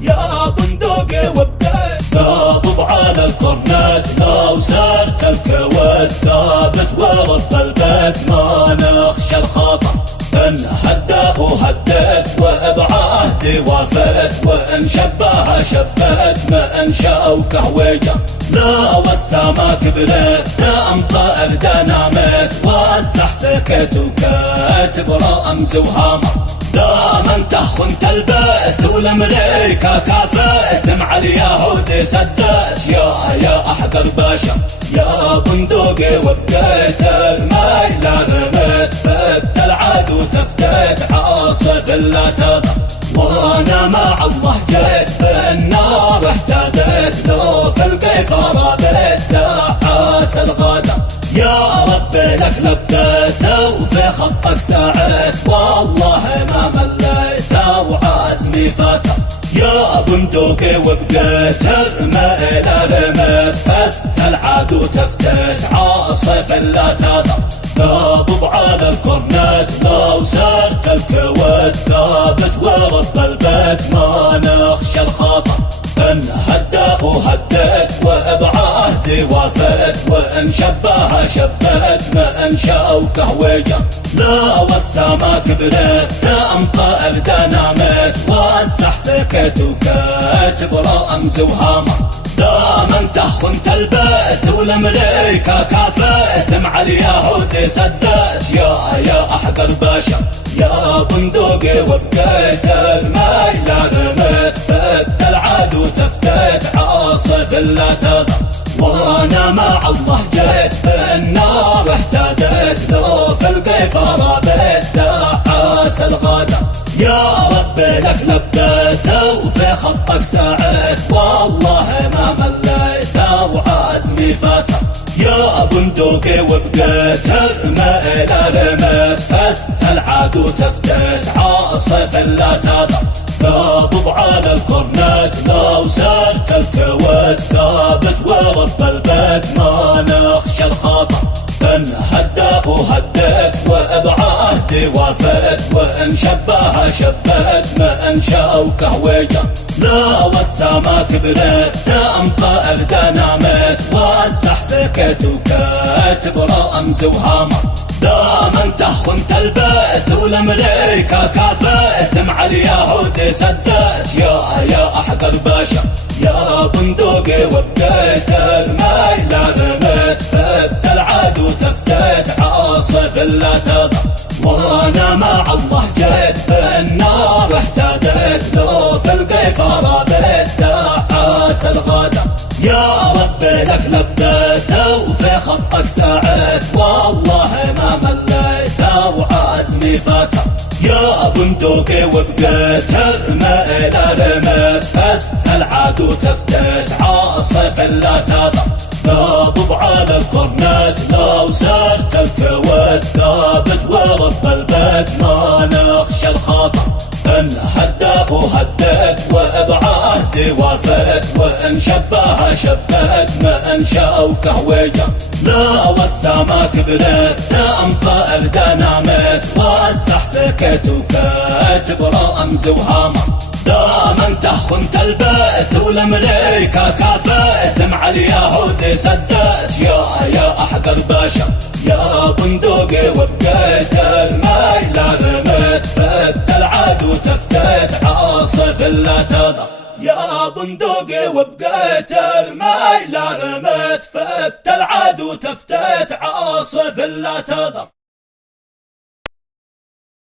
يا بندقي وبقيت قاضب على الكورنت. لو سرت الكويت ثابت ورب البيت ما نخشى الخطر. إن هدى وهديت وبعهدي وافيت وإن شبه شبيت ما إن شوكه وجه. لا والسما كبرت دام طائر دنامت وزح فكت وكاتب رمز وهامة. دام انت خنت البيت والامريكا كافت مع اليهود سدت. يا احقر باشا يا بندقي وبقيت الميل رميت فت العدو تفتت عاصف لا تضر. وانا مع الله جيت بالنار اهتديت لو في القيفر بيت دعاس الغدر. يا رب لك لبيت وفي خطك سعيت والله ما مليت وعزمي فتر. يا بندقي وبقيت الميل رميت فت العدو تفتت عاصف لا تضر. قاضب على الكورنت لو سرت الكويت ثابت ورب البيت ما نخشى الخطر. إن هدى وهديت وبعهدي وافيت وإن شبه شبيت ما إن شوكه وجه. لا والسما كبرت دام طائر دنامت وزح فكت وكاتب رمز وهامة. دام انت خنت البيت والامريكا كافت مع اليهود سدت. يا احقر باشا يا بندقي وبقيت الميل رميت فت العدو تفتت عاصف لا تضر. وانا مع الله جيت بالنار اهتديت لو في القيفر بيت دعاس الغدر. يا رب لك لبيت وفي خطك سعيت والله ما مليت وعزمي فتر. يا بندقي وبقيت الميل رميت فت العدو تفتت عاصف لا تضر. قاضب على الكورنت لو سرت الكويت ثابت ورب البيت ما نخشى الخطر. إن هدى وهديت وبعهدي وافيت وإن شبه شبيت ما إن شوكه وجه. لا والسما كبرت دام طائر دنامت وزح فكت وكاتب رمز وهامة. دام انت خنت البيت والامريكا كافت مع اليهود سدت. يا احقر باشا يا بندقي وبقيت الميل رميت فت العدو تفتت عاصف لا تضر. وانا مع الله جيت بالنار اهتديت لو في القيفر بيت دعاس الغدر. يا رب لك لبيت وفي خطك سعيت والله ما مليت وعزمي فتر. يا بندقي وبقيت الميل رميت فت العدو تفتت عاصف لا تضر. قاضب على الكورنت لو سرت الكويت ثابت ورب البيت ما نخشى الخطر. إن هدى وهديت وبعهدي وافيت وإن شبه شبيت ما إن شوكه وجه. لا والسما كبرت دام طائر دنامت وزح فكت وكاتب رمز وهامة. دام انت خنت البيت والامريكا كافت مع اليهود سدت. يا احقر باشا يا بندقي وبقيت الميل رميت فت العدو تفتت عاصف لا تضر. يا بندقي وبقيت الميل رميت فت العدو تفتت عاصف لا تضر.